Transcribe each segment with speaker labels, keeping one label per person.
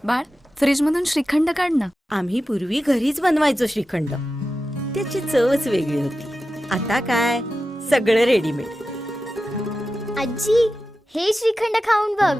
Speaker 1: बाळ, फ्रीज मधून श्रीखंड काढ ना.
Speaker 2: आम्ही पूर्वी घरीच बनवायचो श्रीखंड. त्याची चवच वेगळी होती. आता काय सगळं रेडीमेड.
Speaker 3: आजी, हे श्रीखंड खाऊन बघ.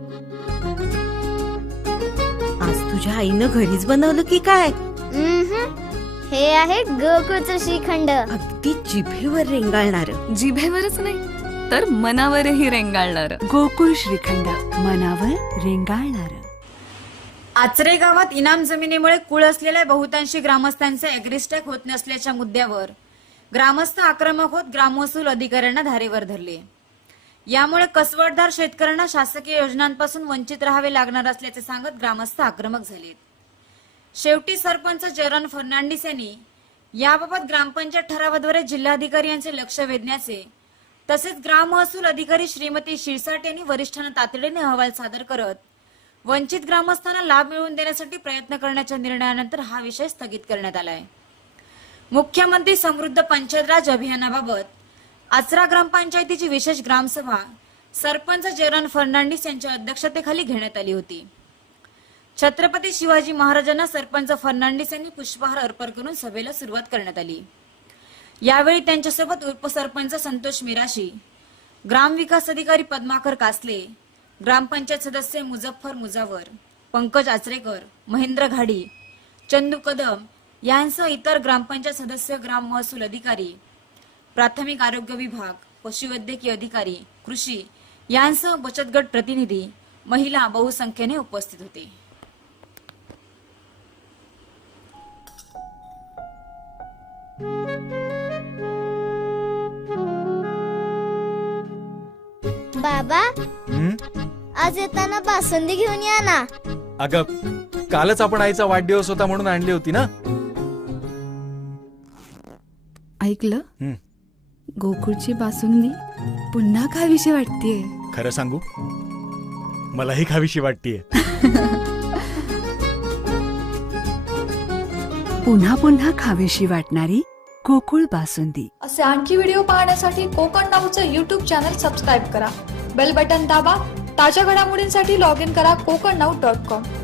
Speaker 2: आज तुझ्या आईनं घरीच बनवलं की काय?
Speaker 3: हे आहे गोकुळचं श्रीखंड.
Speaker 2: अगदी जिभेवर रेंगाळणार.
Speaker 1: जिभेवरच नाही तर मनावरही रेंगाळणार.
Speaker 4: गोकुळ श्रीखंड, मनावर रेंगाळणार.
Speaker 5: आचरे गावात इनाम जमिनीमुळे कुळ असलेल्या बहुतांशी ग्रामस्थांचे एग्रीस्टॅक होत नसल्याच्या मुद्द्यावर ग्रामस्थ आक्रमक होत ग्रामवसूल अधिकाऱ्यांना धारेवर धरले. यामुळे कसवटदार शेतकऱ्यांना शासकीय योजनांपासून वंचित राहावे लागणार असल्याचे सांगत ग्रामस्थ आक्रमक झालेत. शेवटी सरपंच जयराम फर्नांडिस यांनी याबाबत ग्रामपंचायत ठरावाद्वारे जिल्हाधिकारी यांचे लक्ष वेधण्याचे तसेच ग्राम महसूल अधिकारी श्रीमती शिरसाट यांनी वरिष्ठांना तातडीने अहवाल सादर करत वंचित ग्रामस्थांना लाभ मिळवून देण्यासाठी प्रयत्न करण्याच्या निर्णयानंतर हा विषय स्थगित करण्यात आला आहे. मुख्यमंत्री समृद्ध पंचायत राज अभियानाबाबत आचरा ग्रामपंचायतीची विशेष ग्रामसभा सरपंच जयराम फर्नांडिस यांच्या अध्यक्षतेखाली घेण्यात आली होती. छत्रपती शिवाजी महाराजांना सरपंच फर्नांडिस यांनी पुष्पहार अर्पण करून सभेला सुरुवात करण्यात आली. यावेळी त्यांच्यासोबत उपसरपंच संतोष मिराशी, ग्रामविकास अधिकारी पद्माकर कासले, ग्रामपंचायत सदस्य मुझफ्फर मुजावर, पंकज आचरेकर, महेंद्र घाडी, चंदू कदम यांसह इतर ग्रामपंचायत सदस्य, ग्राम महसूल अधिकारी, प्राथमिक आरोग्य विभाग, पशुवैद्यकीय अधिकारी, कृषी यांसह बचत गट प्रतिनिधी, महिला बहुसंख्येने उपस्थित होते.
Speaker 3: बाबा, आज येताना बासुंदी घेऊन या ना.
Speaker 6: अगं, कालच आपण आईचा वाढदिवस होता म्हणून आणली होती ना.
Speaker 4: ऐकलं? गोकुळची बासुंदी पुन्हा खावीशी वाटतेय.
Speaker 6: खरं सांगू, मलाही खावीशी वाटतेय.
Speaker 4: पुन्हा पुन्हा खावीशी वाटणारी गोकुळ बासुंदी.
Speaker 7: असे आणखी व्हिडिओ पाहण्यासाठी कोकण नाऊचं YouTube चॅनल सबस्क्राईब करा. बेल बटन दाबा. ताज्या घडामोडींसाठी लॉग इन करा kokarnau.com.